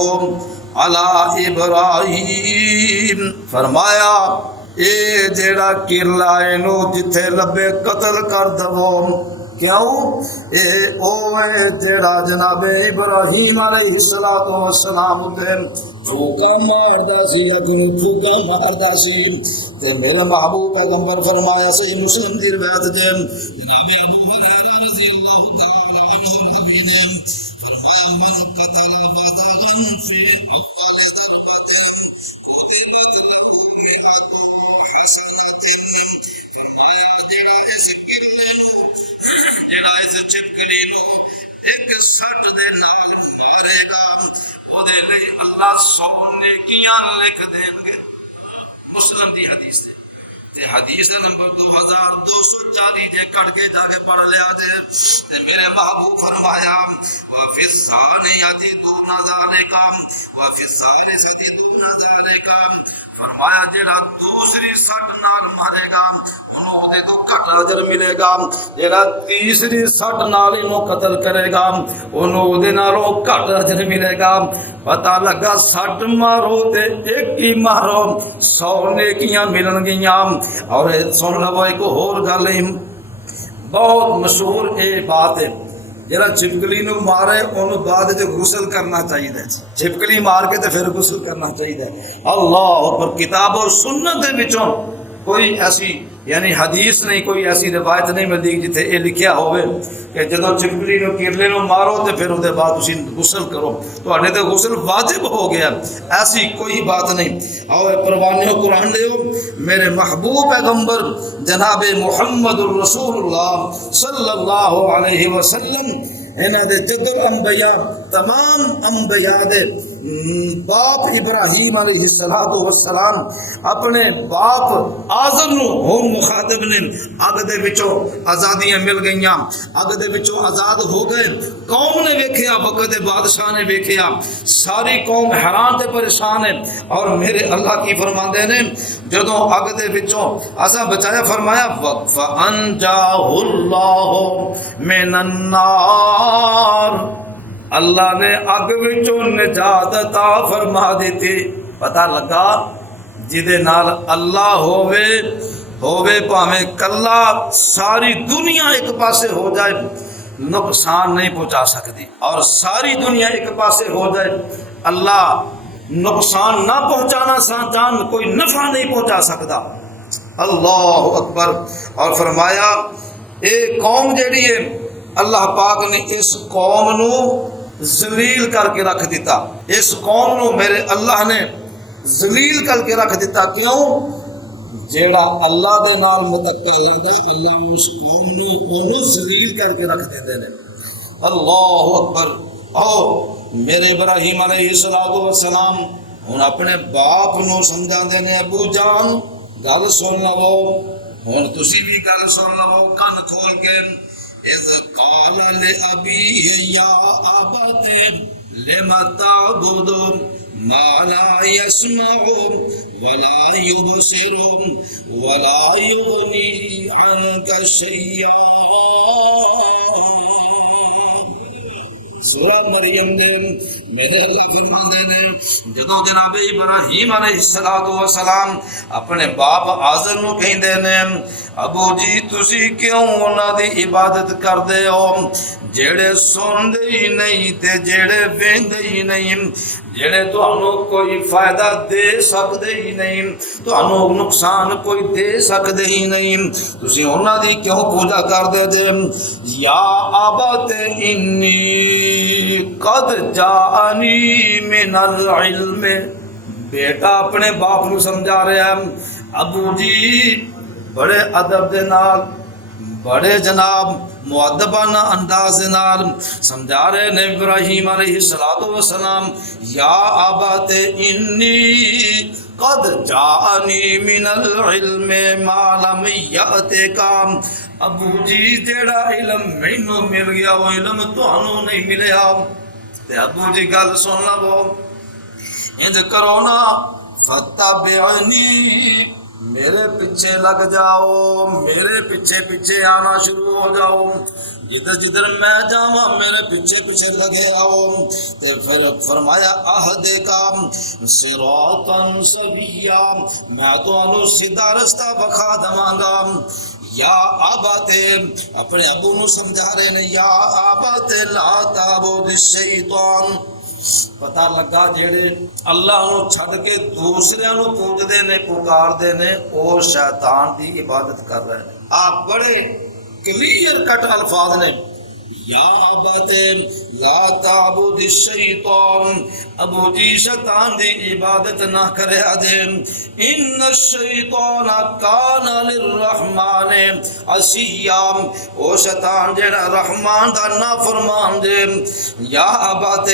علی ابراہیم. فرمایا اے جیڑا کرلا اینو جتھے لبے قتل کر دو کیوں اے اوے جیڑا جناب ابراہیم علیہ السلام تے پھوکا ماردا سی لیکن پھوکا ماردا سی تے میرے محبوب پیغمبر فرمایا صحیح مسلم دی روایت ہے جناب ابو ہریرہ رضی اللہ تعالی عنہ روی نے فرمایا من قتل بدغا فی اول ضربۃ قتلت له مئۃ حسنۃ فرمایا جڑا اس کرلے نو جڑا اس چپکلی نو ایک سٹ دے نال مارے گا او دے لئی اللہ 100 نیکیاں لکھ دین گے مسلم دی حدیث ہے تے حدیث دا نمبر 2240 جے کٹ کے جا کے پڑھ لیا تے میرے محبوب فرمایا وفی الثانیۃ دون ذالک وفی الثالثۃ دون ذالک فرمایا جڑا دوسری سٹ نال مارے گا انہوں دے تو گھٹ اجر ملے گا جڑا تیسری سٹ نال انہوں قتل کرے گا انہوں دے نالوں گھٹ اجر ملے گا پتہ لگا سٹ مارو تے ایک ہی مارو 100 نیکیاں ملن گیاں اور سن لو ایک اور گل بہت مشہور اے بات ہے جڑا چھپکلی نو مارے انہوں بعد جو غسل کرنا چاہیے چھپکلی مار کے تے پھر غسل کرنا چاہیے اللہ اکبر کتاب و سنت دے وچوں کوئی ایسی یعنی حدیث نہیں کوئی ایسی روایت نہیں ملتی جتھے یہ لکھیا ہوئے کہ جدو چپکلی نو کرلے نو مارو تے پھر اودے بعد تسی غسل کرو تواڈے تے غسل واجب ہو گیا ایسی کوئی بات نہیں آؤ پروانیو قرآن دیو میرے محبوب پیغمبر جناب محمد الرسول اللہ صلی اللہ علیہ وسلم انہاں دے جد الانبیاء تمام انبیاء دے باپ ابراہیم علیہ السلام اپنے باپ آزر نو ہم مخاطب نے اگ دے وچوں آزادیاں مل گئیاں اگ دے وچوں آزاد ہو گئے قوم نے ویکھیا وقت بادشاہ نے ویکھیا ساری قوم حیران تے پریشان ہے اور میرے اللہ کی فرماندے نے جدوں اگ دے وچوں اسا بچایا فرمایا فانجاہ اللہ من النار اللہ نے اگ وچوں نجات عطا فرما دیتی پتہ لگا جدے نال اللہ ہووے پاویں کلا ساری دنیا ایک پاسے ہو جائے نقصان نہیں پہنچا سکتی اور ساری دنیا ایک پاسے ہو جائے اللہ نقصان نہ پہنچانا چاہن کوئی نفع نہیں پہنچا سکتا اللہ اکبر اور فرمایا اے قوم جیڑی ہے اللہ پاک نے اس قوم نو ذلیل کر کے رکھ دیتا اس قوم نو میرے اللہ نے ذلیل کر کے رکھ دیتا کیوں جیڑا اللہ دے نال متکل رہندا اللہ اس قوم نو اونوں ذلیل کر کے رکھ دیندے نے اللہ اکبر اور میرے ابراہیم علیہ السلام ہن اپنے باپ نو سمجھاندے نے ابو جان گل سن لو ہن تسی بھی گل سن لو کن کھول کے اذ قال لأبيه يا أبت لم تعبد ما لا يسمع ولا يبصر ولا يغني عنك شيئا سورہ مریم نے میرے اللہ فرماندے نے جدو جناب ابراہیم علیہ السلام اپنے باپ آزر نو کہندے نے ابو جی تسی کیوں انہاں دی عبادت کردے ہو جڑے سندے ہی نہیں تے جڑے ویندے ہی نہیں جڑے تانوں کوئی فائدہ دے سکدے ہی نہیں تانوں نقصان کوئی دے سکدے ہی نہیں تسی انہاں دی کیوں پوجا کردے جے یا ابت انی قد جاءنی من العلم بیٹا اپنے باپ نو سمجھا رہا ہے ابو جی بڑے ادب دے نال بڑے جناب مؤدبانہ انداز دے نال سمجھا رہے نے ابراہیم علیہ السلام یا ابت انی قد جاءنی من العلم ما لم یأتک ابو جی جیڑا علم مینوں مل گیا وہ علم تانوں نہیں ملیا تے ابو جی گل سن لو انج کرو نا فتبعنی میرے پیچھے لگ جاؤ میرے پیچھے پیچھے آنا شروع ہو جاؤ جدھر جدھر میں جاواں میرے پیچھے پیچھے لگے آؤ۔ تے پھر فرمایا اہدے کا صراطا سویا، میں تانوں سیدھا رستہ بکھا دواں گا۔ یا آبات، اپنے ابو نو سمجھا رہے نے، یا آبات لا تعبد الشیطان، پتہ لگا جڑے اللہ نو چھڈ کے دوسرے نو پوجدے نے پکاردے نے او شیطان دی عبادت کر رہے ہیں۔ آپ بڑے کلیئر کٹ الفاظ نے، یا ابت لا تعبد الشیطان، ابو جی شیطان دی عبادت نہ کریا جے، ان الشیطان کان للرحمن عصیا، او شیطان جڑا رحمان دا نافرمان جے۔ یا ابت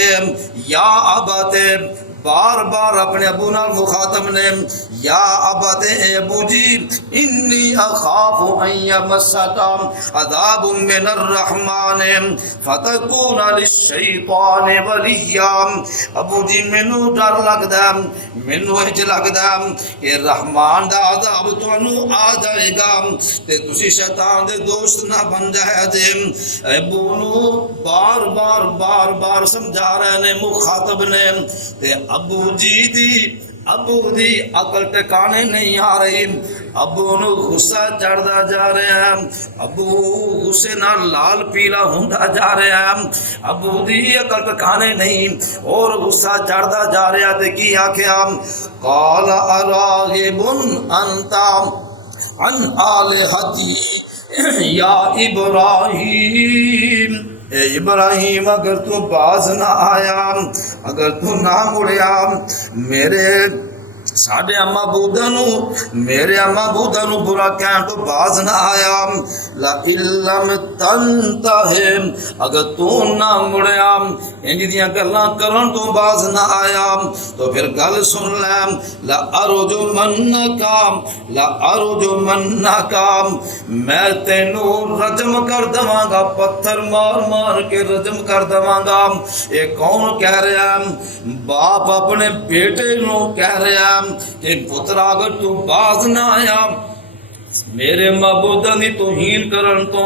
بار بار اپنے ابو نال مخاطب نے، یا ابت اے ابو جی انی اخاف ان یمسک عذاب من الرحمن فتکون للشیطان ولیا، ابو جی مینوں ڈر لگدا، مینوں اج لگدا کہ رحمان دا عذاب تانوں آ جائے گا تے تسی شیطان دے دوست نہ بن جائے جے۔ ابو نو بار بار سمجھا رہے نے مخاطب نے، تے ابو دی عقل ٹکانے نہیں آ رہی، ابو نو غصہ چڑھدا جا رہا ہے، ابو غصے نال لال پیلا ہوندا جا رہا ہے، ابو دی عقل ٹکانے نہیں اور غصہ چڑھدا جا رہا تے کی آکھیا، قال اراغب انت عن آلہتی یا ابراہیم، اے ابراہیم اگر تو باز نہ آیا، اگر تو نہ مڑیا میرے ساڈے اما بودا نو برا کہن تو باز نہ آیا، لا علم تنتہے، اگر تو نہ مڑیا انج دیاں گلاں کرن تو باز نہ آیا تو پھر گل سن لے، لا ارجمنک، میں تینوں رجم کر دواں گا، پتھر مار کے رجم کر دواں گا۔ یہ کون کہہ رہا ہے؟ باپ اپنے بیٹے نو کہہ رہا ہے کہ پترا اگر تو باز نہ آیا میرے معبوداں دی توہین کرن تو،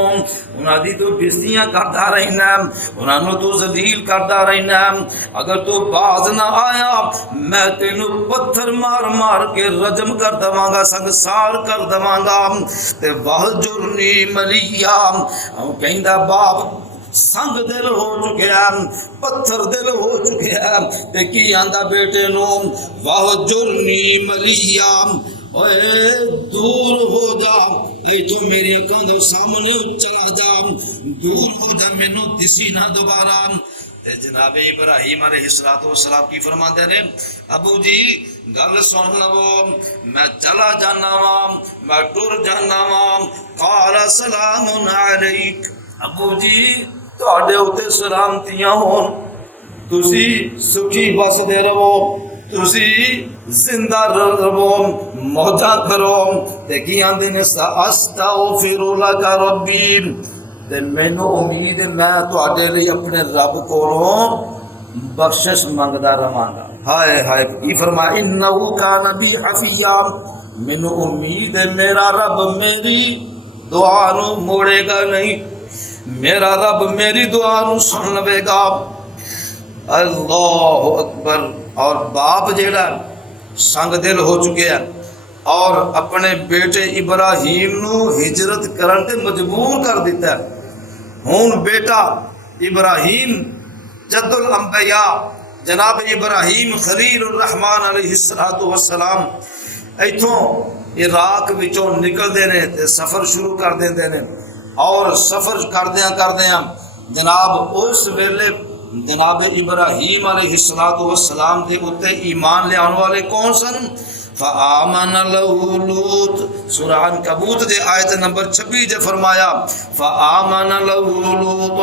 انہاں دی تو بستیاں کردا رہنا، انہاں نو تو ذلیل کردا رہنا، اگر تو باز نہ آیا میں تینوں پتھر مار کے رجم کر دواں گا، سنگسار کر دواں گا۔ تے وہجرنی ملیا، کہندا باپ سنگ دل ہو چکیا، پتھر دل ہو چکیا، تے کی آندا بیٹے نو وہجرنی ملیا، اے دور ہو جا، اے تو میری اکھاں دے سامنے چلا جا، دور ہو جا، مینوں دسی نہ دوبارہ۔ تے جناب ابراہیم علیہ السلام کی فرماندے نے، ابو جی گل سن لو، میں چلا جانا وا، میں ٹر جانا وا۔ قال سلام علیک، ابو جی تواڈے اوتے سلامتیاں ہون، تسی سکھی بسدے رہو، تسی زندہ رہو، موجاں کرو۔ تے کی آندے نے ساستغفر لک ربی، تے مینوں امید ہے میں تواڈے لئی اپنے رب کولوں بخشش منگدا رہاں گا۔ ہائے ہائے کی فرمایا، انہ کان بی حفیا، مینوں امید ہے میرا رب میری دعا نو موڑے گا نہیں، میرا رب میری دعا نو سن لے گا۔ اللہ اکبر۔ اور باپ جیڑا سنگ دل ہو چکے ہیں اور اپنے بیٹے ابراہیم نو ہجرت کرن تے مجبور کر دیتا ہے۔ ہون بیٹا ابراہیم جد الانبیاء جناب ابراہیم خلیل الرحمن علیہ السلام ایتھوں عراق وچوں نکلدے نے تے سفر شروع کر دیندے نے، اور سفر کردیاں جناب اس ویلے جناب ابراہیم علیہ السلام دے اتے ایمان لے آنے والے کون سن؟ فآمن لہ لوط، سورہ عنکبوت دے آیت نمبر 26 جے فرمایا فآمن لہ لوط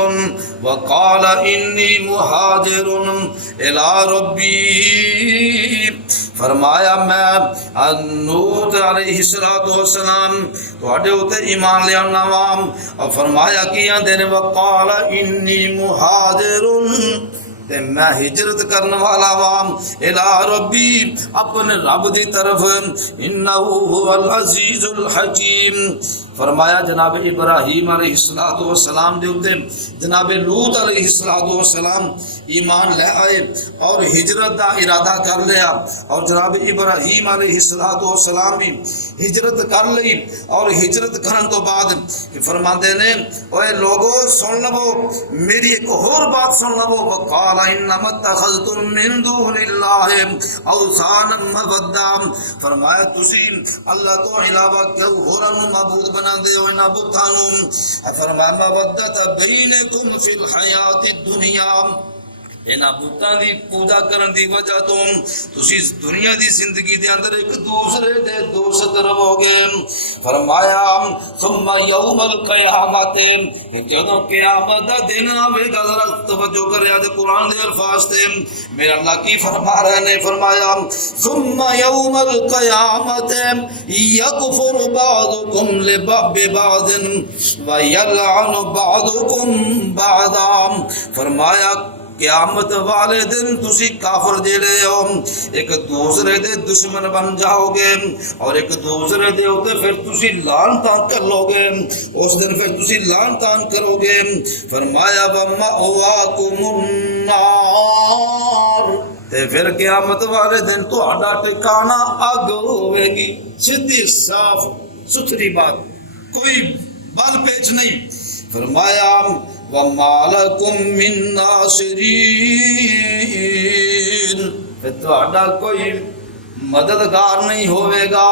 وقال انی مہاجر الی ربی، فرمایا میں لوط علیہ السلام تواڈے اوتے ایمان لے آنا وا، اور فرمایا کیاں دے نے وقال انی مہاجر، تے میں ہجرت کرن والا وا الی ربی، اپنے رب دی طرف، انہ هو العزیز الحکیم، فرمایا جناب ابراہیم علیہ السلام دے اوتے جناب لوط علیہ السلام ایمان لے آئے اور ہجرت دا ارادہ کر لیا، اور جناب ابراہیم علیہ السلام بھی ہجرت کر لی، اور ہجرت کرن تو بعد فرماندے نے اوے لوگو سن لو میری ایک اور بات سن لو، وقال انما اتخذتم من دون اللہ اوثانا مودہ، فرمایا تسی اللہ تو علاوہ کیوں ہورن معبود بنا دے ہو انہاں بتاں نوں، فرمایا مودۃ بینکم فی الحیات الدنیا، انہاں بتاں دی پوجا کرن دی وجہ تو تسی دنیا دی زندگی دے اندر ایک دوسرے دے دوست رہو گے۔ فرمایا ثم یوم القیامت، جدوں قیامت دا دن آوے گا، ذرا توجہ کریا تے قرآن دے الفاظ تے میرا اللہ کی فرما رہے نے، فرمایا ثم یوم القیامت یکفر بعضکم ببعض ویلعن بعضکم بعضا، فرمایا قیامت والے دن تسی کافر جڑے ہو ایک دوسرے دے دشمن بن جاؤ گے، اور ایک دوسرے دے ہوتے پھر تسی لعنتاں کر لو گے، اس دن پھر تسی لعنتاں کرو گے۔ فرمایا وَمَأْوَاكُمُ النَّارُ، تے پھر قیامت والے دن تہاڈا ٹھکانہ اگ ہوے گی۔ سیدھی صاف ستھری بات، کوئی بال پیچ نہیں۔ فرمایا وَمَا لَكُم مِّن نَاصِرِينَ، پھر تہاڈا کوئی مددگار نہیں ہوئے گا،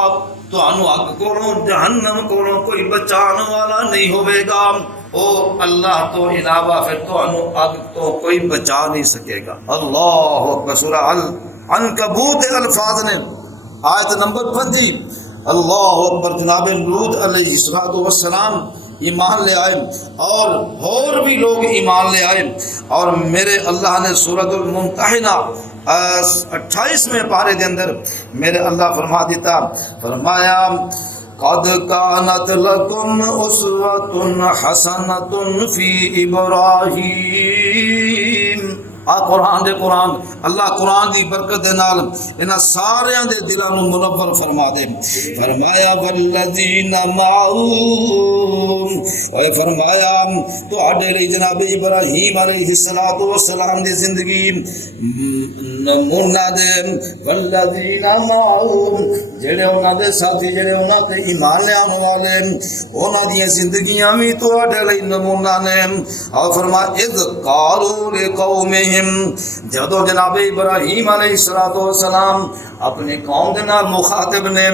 تہانوں اگ کولوں جہنم کولوں کوئی بچان والا نہیں ہوئے گا، او اللہ تو علاوہ پھر تہانوں اگ تو کوئی بچا نہیں سکے گا۔ اللہ اکبر۔ سورہ عنکبوت الفاظ نے آیت نمبر 5، اللہ اکبر۔ جناب لوط علیہ السلام ایمان لے آئے اور بھی لوگ ایمان لے آئے، اور میرے اللہ نے سورۃ الممتحنہ 28ویں پارے دے اندر میرے اللہ فرما دیتا، فرمایا قد کانت لکم اسوۃ حسنۃ فی ابراہیم، قرآن دے قرآن اللہ قرآن دی برکت دے نال انہاں ساریاں دے دلاں نوں منور فرما دے۔ فرمایا والذین معہ، اور فرمایا تہاڈے لئی جناب ابراہیم علیہ السلام دی زندگی نمونہ دے، والذین معہ جڑے انہاں دے ساتھی جڑے انہاں تے ایمان لے آنے والے انہاں دی زندگیاں وی تہاڈے لئی نمونہ نے۔ اور فرمایا اذ قالوا لقومہم، جدو جناب ابراہیم علیہ السلام اپنی قوم کے نال مخاطب نے،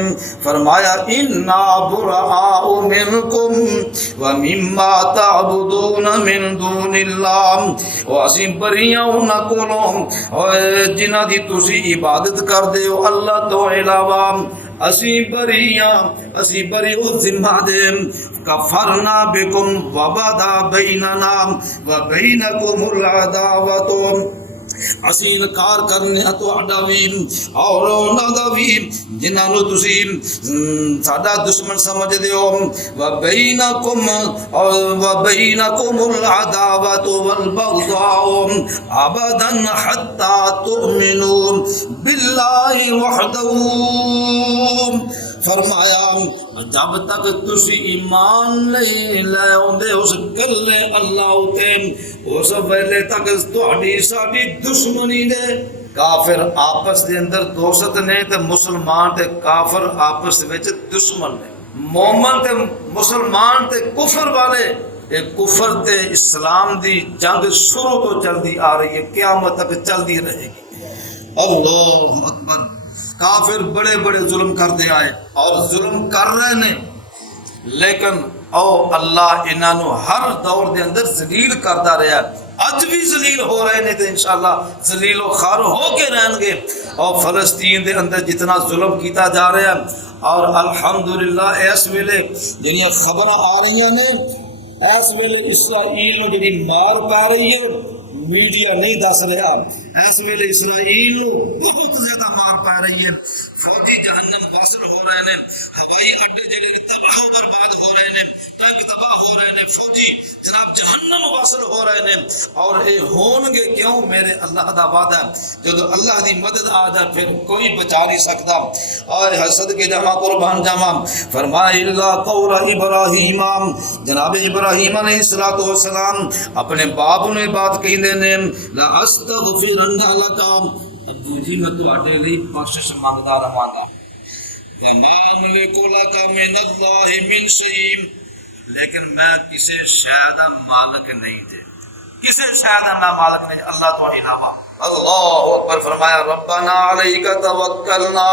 فرمایا انا براء منکم ومما تعبدون من دون اللہ، و اسی بریاں انہاں کولوں جنہاں دی تسی عبادت کردے ہو اللہ تو علاوہ، اسی بری ذمہ دے، کفرنا بکم وبدا بیننا وبینکم العداوۃ، اسی انکار کرنے تہاڈا وی اور انہاں دا وی جنہاں نوں تسی ساڈا دشمن سمجھدے ہو، وبینکم العداوۃ والبغضاء ابدا حتی تؤمنوا باللہ وحدہ، فرمایا جب تک تسی ایمان نہیں لے آندے اس کلے اللہ اتے، اس ویلے تک تہاڈی ساڈی دشمنی دے، کافر آپس دے اندر دوست نے تے مسلمان تے کافر آپس وچ دشمن نے، مومن تے مسلمان تے کفر والے، کفر تے اسلام دی جنگ شروع تو چلدی آ رہی ہے، قیامت تک چلدی رہے گی۔ اللہ اکبر۔ کافر بڑے بڑے ظلم کرتے آئے اور ظلم کر رہے ہیں، لیکن او اللہ انہاں نوں ہر دور دے اندر ذلیل کرتا رہا، اج بھی ذلیل ہو رہے ہیں، تو انشاءاللہ ذلیل و خوار ہو کے رہیں گے۔ اور فلسطین دے اندر جتنا ظلم کیتا جا رہا ہے، اور الحمدللہ اس ویلے جنہاں خبراں آ رہی ہیں، اس ویلے اسرائیل جڑی مار پا رہی ہے میڈیا نہیں دس رہا، اس ویلے اسرائیل نو بہت زیادہ مار پا رہی ہے، فوجی جہنم واصل ہو رہے ہیں، ہوائی اڈے جڑے تباہ و برباد ہو رہے ہیں، ٹینک تباہ ہو رہے ہیں، فوجی جناب جہنم واصل ہو رہے ہیں، اور اے ہون گے کیوں؟ میرے اللہ دا وعدہ ہے جدو اللہ دی مدد آ جائے پھر کوئی بچا نہیں سکتا۔ اور حسد کے جمع قربان جمع فرمائے اللہ قول ابراہیم، جناب ابراہیم علیہ السلام اپنے باپ نے بات کہی دینے لا استغفرن لک، ابو جی میں تواڈے لئی بخشش مانگدا رہاں گا، وما املک لک من اللہ من شیء، لیکن میں کسی شے دا مالک نہیں دے، کسی شے دا میں مالک نہیں اللہ تو علاوہ۔ اللہ اکبر، فرمایا ربنا علیک توکلنا،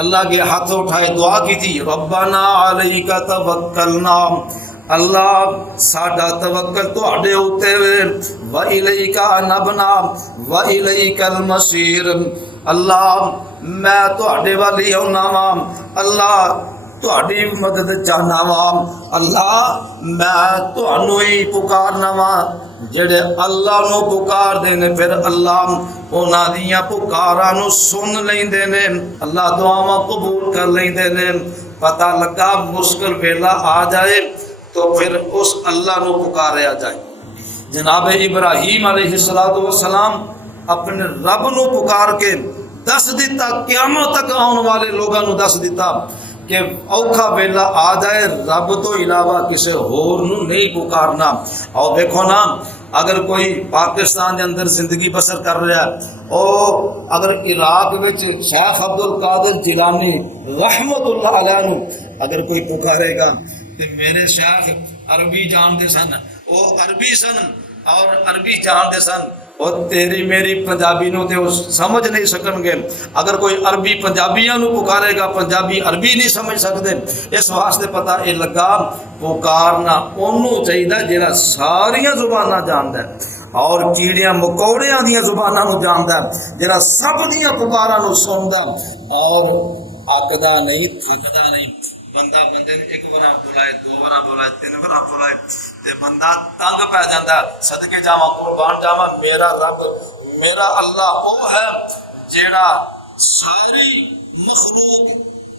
اللہ کے ہاتھ اٹھائے دعا کی تھی، ربنا علیک توکلنا، اللہ ساڈا توکل تواڈے اوتے وے، و الیک انبنا و الیک المصیر، اللہ میں تواڈے والی ہونا وا، اللہ تواڈی مدد چاہنا وا، اللہ میں تانوں ہی پکارنا وا، جڑے اللہ نو پکار دینے پھر اللہ انہاں دیاں پکاراں نو سن لیندے نے، اللہ دعاواں قبول کر لیندے نے۔ پتہ لگا مشکل ویلا آ جائے تو پھر اس اللہ نو پکاریا جائے۔ جناب ابراہیم علیہ السلام اپنے رب نو پکار کے دس دیتا، قیامت تک آنے والے لوگاں نو دس دیتا کہ اوکھا ویلا آ جائے رب تو علاوہ کسی ہور نو نہیں پکارنا۔ اور دیکھو نا، اگر کوئی پاکستان دے اندر زندگی بسر کر رہا ہے، اور اگر عراق وچ شیخ عبد القادر جیلانی رحمت اللہ علیہ نو اگر کوئی پکارے گا کہ میرے شیخ عربی جانتے سن، وہ عربی سن اور عربی جانتے سن، اور تیری میری پنجابی نو تے سمجھ نہیں سکن گے۔ اگر کوئی عربی پنجابیاں نو پکارے گا، پنجابی عربی نہیں سمجھ سکتے۔ اس واسطے پتہ یہ لگا پکارنا انہوں چاہیے جہاں ساریاں زباناں جاندا ہے، اور کیڑیاں مکوڑیاں دیاں زباناں نو جاندا ہے، جہاں سب دیاں پکاراں نو سندا اور اکدا نہیں، تھکدا نہیں۔ بندہ بندے نے ایک بار بلائے، دو بار بلائے، تین بار بلائے تے بندہ تنگ پہ جاتا۔ صدقے جاواں قربان جاواں، میرا رب میرا اللہ وہ ہے جیڑا ساری مخلوق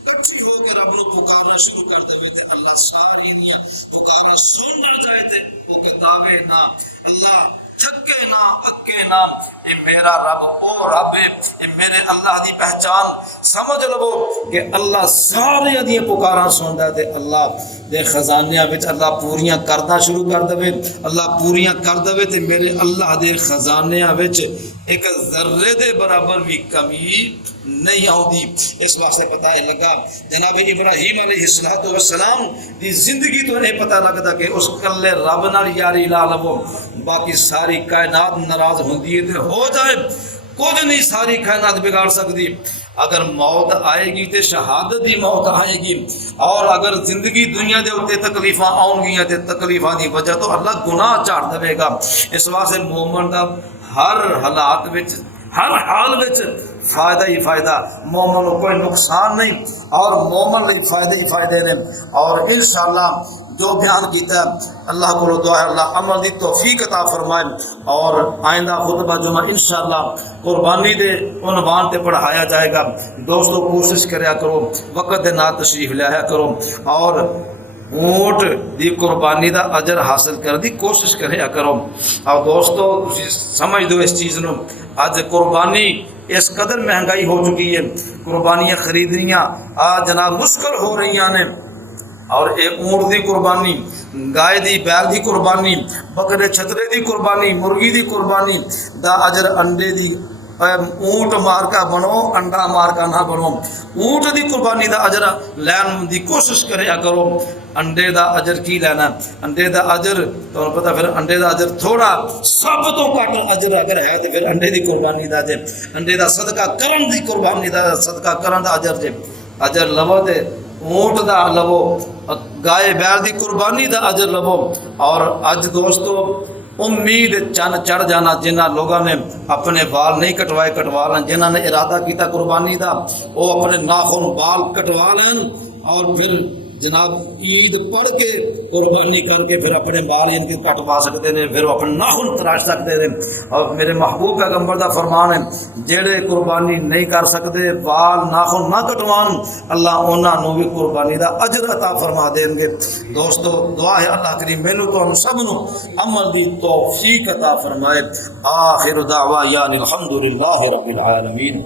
کٹھی ہو کے رب نو پکارنا شروع کر دے تے اللہ ساری دیا پکارا سن نہ جائے تے وہ کتابے نہ، اللہ تھکے نہ اکے نہ۔ اے میرا رب او رب ہے، اے میرے اللہ دی پہچان سمجھ لو کہ اللہ سارے دی پکاراں سندا تے اللہ دے خزانیاں وچ اللہ پوریاں کرنا شروع کر دے، اللہ پوریاں کر دے تے میرے اللہ دے خزانیاں وچ ایک ذرے دے برابر بھی کمی نہیں آؤندی۔ اس واسطے پتہ ہے لگا جناب ابراہیم علیہ السلام دی زندگی تو یہ پتہ لگتا کہ اس کلے رب نال یاری لا لو، باقی ساری کائنات ناراض ہوندی ہے تے ہو جائے، کچھ نہیں ساری کائنات بگاڑ سکتی۔ اگر موت آئے گی تے شہادت دی موت آئے گی، اور اگر زندگی دنیا دے اوتے تکلیفاں آؤں گیاں تے تکلیفاں دی وجہ تو اللہ گناہ چاڑ دے گا۔ اس واسطے مومن دا ہر حالات وچ ہر حال وچ فائدہ ہی فائدہ، مومن کو کوئی نقصان نہیں، اور مومن لئی فائدے ہی فائدے نے۔ اور انشاءاللہ جو بیان کیتا ہے اللہ کو دعا ہے اللہ عمل دی توفیق عطا فرمائے، اور آئندہ خطبہ جمعہ انشاءاللہ قربانی دے عنوان تے پڑھایا جائے گا۔ دوستو کوشش کریا کرو، وقت دے نال تشریف لایا کرو، اور اونٹ دی قربانی دا اجر حاصل کر دی کوشش کریا کرو۔ اور دوستو تسی سمجھ دو اس چیز نو، اج قربانی اس قدر مہنگائی ہو چکی ہے، قربانیاں خریدنیاں آج جناب مشکل ہو رہی ہیں، اور اے اونٹ دی قربانی، گائے دی، بیل دی قربانی، بکرے چھترے دی قربانی، مرغی دی قربانی دا اجر انڈے دی، اونٹ مار کا بنو انڈا مار کا نہ بنو، اونٹ دی قربانی دا اجر لین دی کوشش کریا کرو۔ انڈے دا اجر کی لینا؟ انڈے دا اجر تو پتہ پھر انڈے دا اجر تھوڑا، سب تو گھٹ اجر اگر ہے تو پھر انڈے دی قربانی دا اجر، انڈے دا صدقہ کرن دی قربانی دا صدقہ کرن دا اجر جے اجر لو تے اونٹ دا لو، گائے بیل دی قربانی دا اجر لو۔ اور اج دوستو امید چند چڑھ جانا، جنہ لوگوں نے اپنے بال نہیں کٹوائے کٹوا لیں، جنہوں نے ارادہ کیتا قربانی دا وہ اپنے ناخن بال کٹوا لیں، اور پھر جناب عید پڑھ کے قربانی کر کے پھر اپنے بال ان کے کٹوا سکتے ہیں، پھر وہ اپنے ناخن تراش سکتے ہیں. اور میرے محبوب پیغمبر دا فرمان ہے جڑے قربانی نہیں کر سکتے، بال ناخن نہ کٹوان، اللہ انہاں نو بھی قربانی دا اجر عطا فرما دیں گے. دوستو دعا ہے اللہ کریم مینوں تو ہم سب نو عمل دی توفیق عطا فرمائے. آخر دعوانا الحمدللہ رب العالمین.